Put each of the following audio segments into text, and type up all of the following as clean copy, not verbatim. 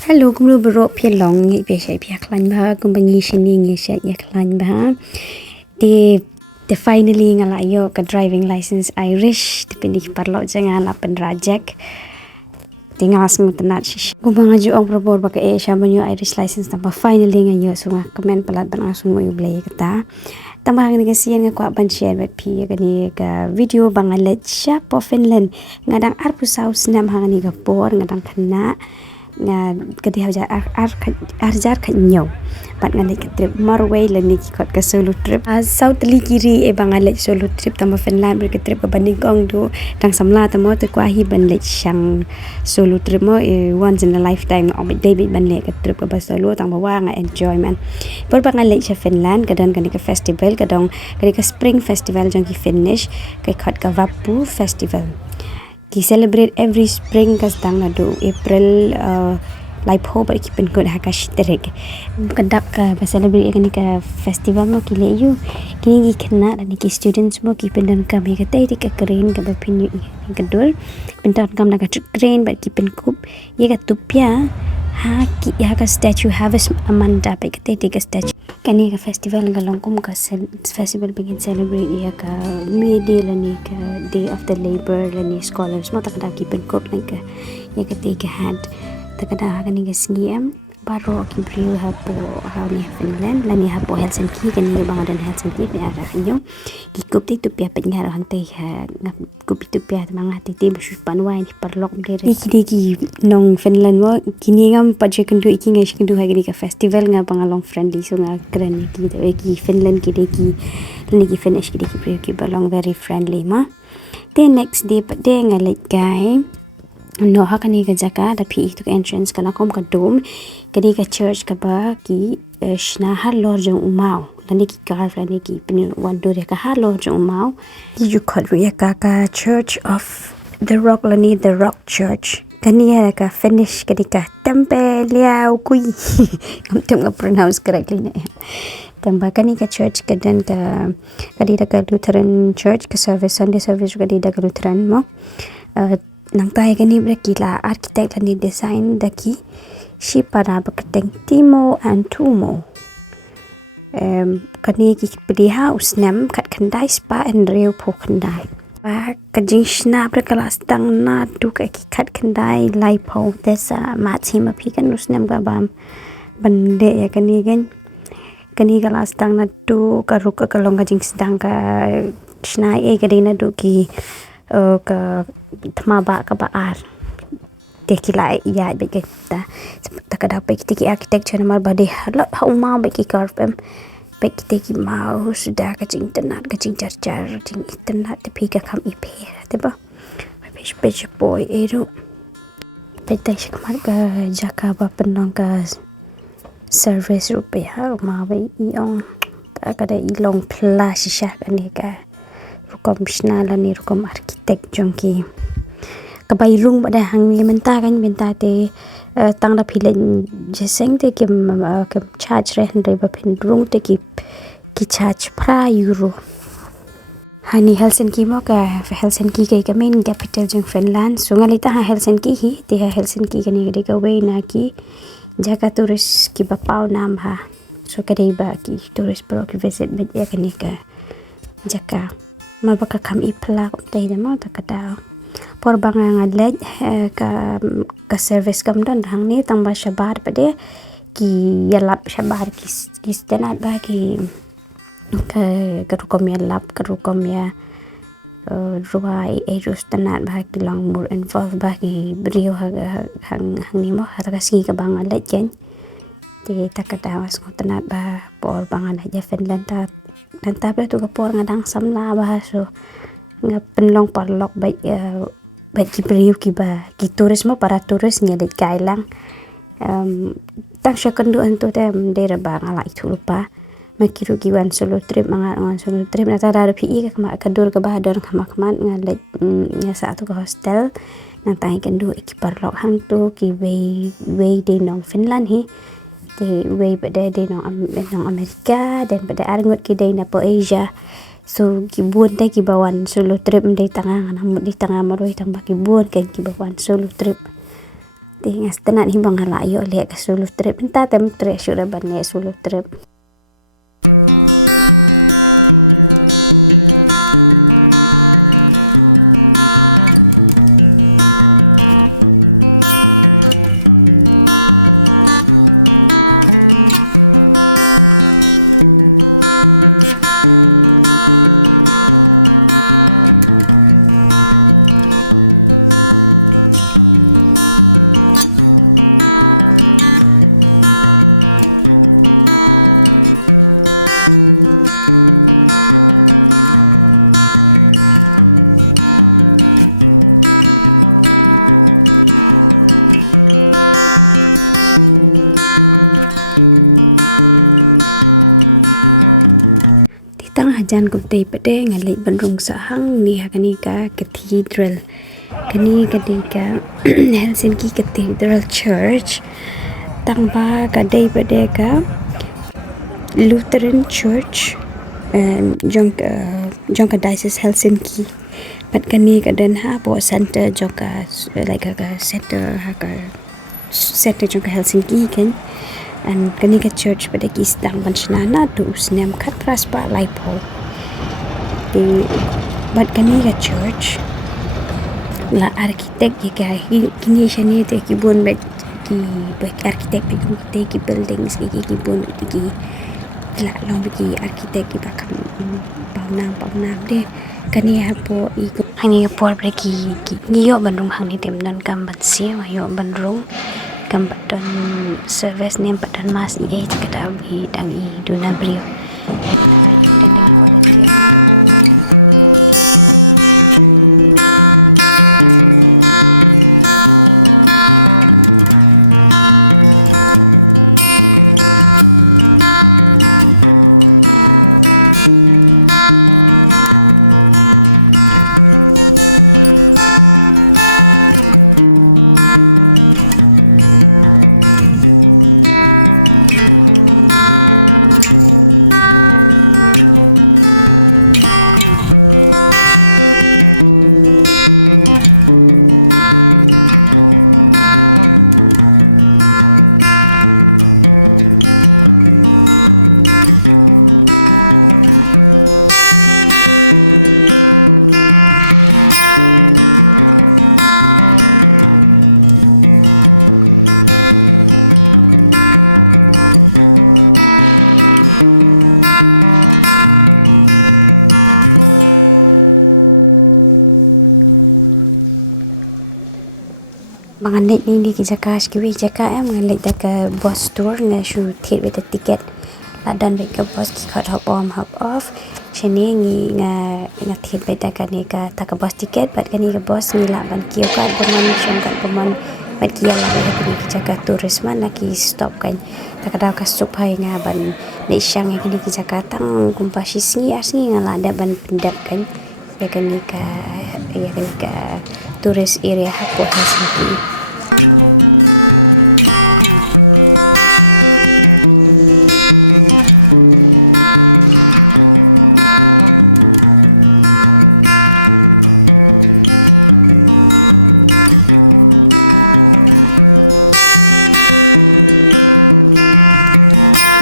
Hello, gumlo bro pia long ngi pe shai pia klan ba kum bangi shini ngi shai ya klan ba de finally ngala yo ka driving license Irish dipindi parlo jangan la penrajak tinggal semut nat shish kum bangaju ong probor ba ka e shamanyo Irish license tamba finally ngayo sunga comment palat ban asung mo blay kata tamba ngani ka sian nga kwa ban share bet pi gani ka video bangalet sha po Finland ngadang arpu saus nam hangani ka por ngadang kana nga kadi hajar arjar kanyo pat ngale ka trip Marwei lani ki kot ka solo trip south li kiri e bangale solo trip tama Finland ber ka trip banding kong do tang samla tamo te kwa hi ban le sang solo trip mo once in a lifetime om David ban le ka trip ka solo tang bawa nga enjoyment por bangale sa Finland kadan kan ka festival kadong kadi ka spring festival jong ki finish kay kot ka Vappu festival ki celebrate every spring kas tang na do April live ho ba ki pen ko ha ka shterek kadak ka celebrate kan ka festival mo ki le yu ki kena dan ki students mo ki pen dan ka me ka tai ka keren ka ba pin ka dol pen ta kam na ka train ba ki pen kup ye ka tupya ha ki ya ka statue have a manda ba ka tai ka statue kani ka festival ngalong kum ka festival begin celebrate ya ka midi lani ka day of the labor lani scholars mo takada kipen kop nang ka ya ka take hand takada kani ka sngiem paro ki brio hapo ni Finland lani hapo Helsinki kani bang dan Helsinki ni ara kanyo ki kop ti tu pia pet ngara hante ha kop tu pia manga ti ti bush panwai ni parlok de ki nong Finland mo kini ngam paje kendu iki ngai kendu ha gini ka festival nga pangalong friendly so nga kren ki Finland ki lani ki finish ki brio ki balong very friendly ma the next day but day nga late guy no ha kani ka jaka da pi to entrance kana kom ka dome kani ka church ka ba ki shna har lor jong umau lani ki car lani ki pin wan do ka har lor jong umau ki you call ya ka church of the rock lani the rock church kani ya ka finish kani ka temple liao kui kam ga pronounce correctly na tamba kani ka church kadan ka kadi da ka Lutheran church ka service Sunday service kadi da ka Lutheran mo nang tayo kani brakila architect lani design daki si para bakateng Timo and Tumo kani ki pili house nam kat kandai spa and real po kandai kajing shna brakala stang na tu ka ki kat kandai lai po desa matsima pikan usnam ga bam bande ya kani gan kani kala stang na tu ka ruka kalong kajing stang ka shna e kadina du ki ka thma ba ka ba ar dekila ya be kita takada pe ki architecture mar bade halo hauma be ki carpem pe ki mau sudah ka jing internet ka jing charger jing internet te pika kam ip te ba pe boy eru pe ta shikmar ka jaka ba penong ka service rupiah ma be iong takada ilong plus sha ani ka komisional ni rukom architect jongki kabayrung pada hang ni menta te tang da philen jeseng te ke charge re han ba phin rung te ki charge pra euro hani Helsinki mo ka Helsinki ke main capital jong Finland so ngalita ha Helsinki hi te Helsinki kani gade ka way na ki jaga tourist ki bapau nam ha so kade ba ki tourist pro ki visit med ya kani ka jaka mabaka kam ipla ko tay mo takada por banga ngalet ka service kam don hang ni tamba shabar pade ki yalap shabar ki stenat ba ki ka rukom yalap ka rukom ya ruai erus stenat ba ki long more involved ba ki brio hang ni mo hata kasi ka banga let jen ti takada was ko tenat ba por banga ja Finland ta dan tapi tu kapor ngadang samla bahaso nga penlong parlok baik ki beriu ki ba ki turismo para turis ngelit kailang tang syakandu antu te dera ba ngala itu lupa makiru ki wan solo trip mangan solo trip na tada pi ka ma kadur ka ba don ka makman ngalet nya satu ka hostel na tai kandu ki parlok hang tu ki way de nong Finland hi te way pada de nong Amerika dan pada arangot ki de na po Asia so ki buon te ki bawan solo trip de tanga di tanga Marwei tang ba ki buon kan ki bawan solo trip Tingas tenan himbang halayo lihat ke sulu trip entah tem trip sudah banyak sulu trip. Jan kuptei pede ngalai bandrung sahang ni hakani ka cathedral kani kadika Helsinki Cathedral Church tangba kadai pede ka Lutheran Church jong ka diocese Helsinki pat kani kadan ha po center jong ka like ka center jong ka Helsinki kan and kani ka church pada kisdang banshana tu usnam khatras pa laipo di bat kani ka church la arkitek ka kini shani te ki bon bet ki arkitek te ki buildings ki bon ki la long ki arkitek ki bakam paunang de kani hapo ikut hangi por ki yo bandung hang ni tem dan kambat si yo bandung kambat dan service ni padan mas ni kita bi dang i duna brio Mangalit ni ki jaka skiwi jaka mangalit ka bus tour nga shu thit with the ticket la dan be ka bus ki khat hop on hop off cheni ngi nga thit be ka ni ka ta ka bus ticket bat ka ni ka bus ni la ban ki ka ban mission ka ban bat ki la ka ni ki jaka tourist man la ki stop kan ta ka da ka supai nga ban ni syang ni ki jaka tang kumpa sisi asni nga la da ban pindap kan be ka ni ka tourist area hapo Helsinki.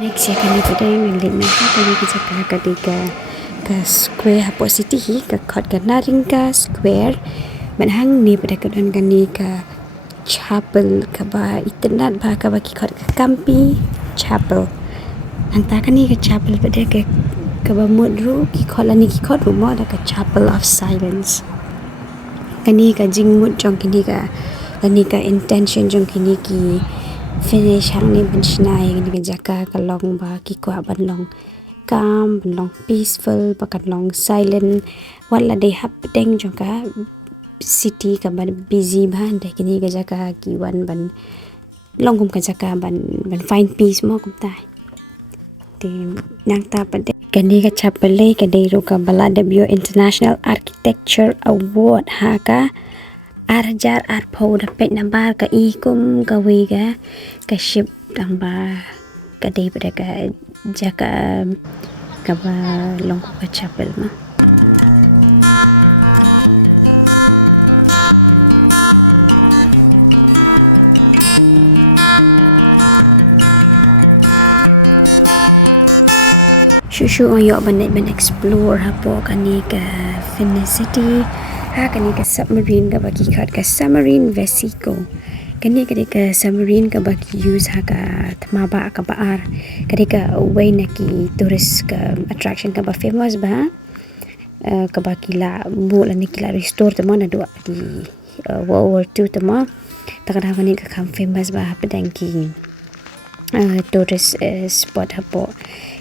Next ya kami today milik ni kami kita ketiga ke square hapo city hi ke khot ke naringka square banhang ni pada kedan kani ka chapel ka ba itnat ba ka ba ki khot ka kampi chapel anta kani ka chapel pada ke ka ba modru ki kholani ki khot mo da ka chapel of silence kani ka jingmut jong kini ka intention jong kini ki finish hang ni benchna kini ka jaka ka long ba ki ko ban long calm ban long peaceful pakan long silent wala de hap deng jong ka city ka ban busy ban de kini ka jaka ki wan ban longum ka jaka ban find peace mo kum tai ti nang ta pade kani ka chapele ka de ro ka balada bio international architecture award ha ka arjar arpo da pet nambar ka ikum ka wi ka ship dang ba ka de pade ka jaka ka ba long ka chapel ma Shushu ang yo ban explore hapo kani ka Finland city ha kani ka submarine ka bagi khat ka submarine vesico kani ka submarine ka bagi use ha ka tmaba ka baar kani ka way na ki tourist ka attraction ka ba famous ba ka bagi la bola ni kila restore tama na dua di World War II tama takada kani ka kam famous ba pedang ki tourist spot hapo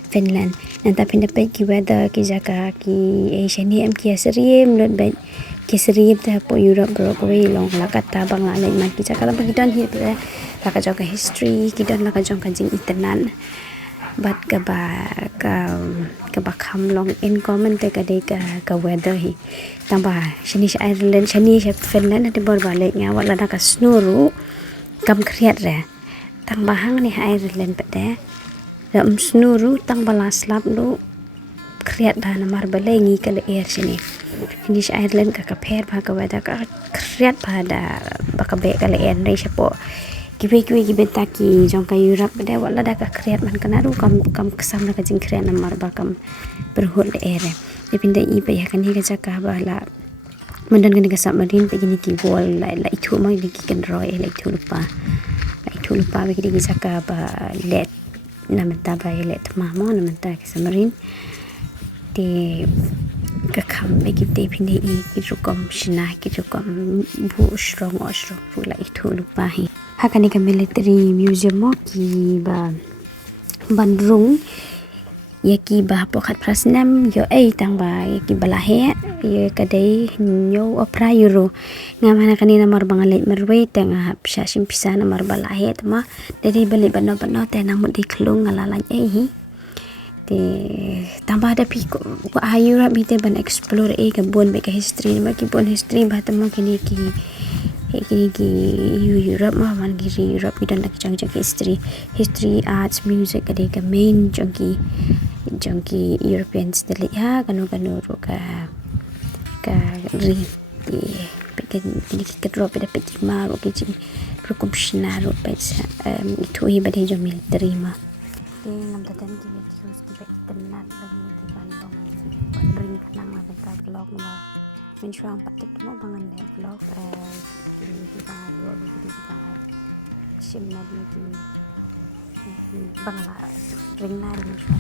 Finland. Nanti pindapat ki weather ki jaka ki Asian ni ki asriem not bad ki asriem ta po Europe Broadway long lakat ta bang la lai man ki jaka bagi dan hi tu la ka jong history ki dan la ka jong kan jing internet but ka ba kham long in common te ka de ka weather hi tamba shani Ireland shani Finland ati bor ba lai nga wala da ka snow ru kam kriat re tamba hang ni Ireland pete ram snuru tang balas lap lu kriat dah namar balai ni kala air sini ini Ireland ka kapher ba ka wada ka kriat pada bakabe kala air nei sapo kibe taki jong ka Europe da wala da ka kriat man kana ru kam kesam ka jing kriat namar ba kam berhut air dipinda i ba ya kan ni ka jaka bala mandan kan ka submarine pe ni ki wall lai thu ma ni ki kan roi lai thu lupa ba ki jaka ba let namata violet mama namata submarine di kakam lagi di pindi i rukom shina ki rukom bu strong pula itu lupa hi hakani ka military museum mo ki ba bandrung yaki ba pokat prasnam yo tang ba yaki balahe ye kadai nyo opera euro ngamana kanina marbang leit Marwei tang hap shashim pisana marbalahe tama dari balik bano te nang di klung ngalalan hi de tambah ada piko ba Europe mi te ban explore ka bon be ka history ma ki bon history ba tama kini ki Europe ma man ki Europe dan nak jang history arts music ka main jongki European style ya kanu ro ka ri pekan ni ka drop da petit ma ro ki rukum shina ro pa itu hi bade jong military ma Finland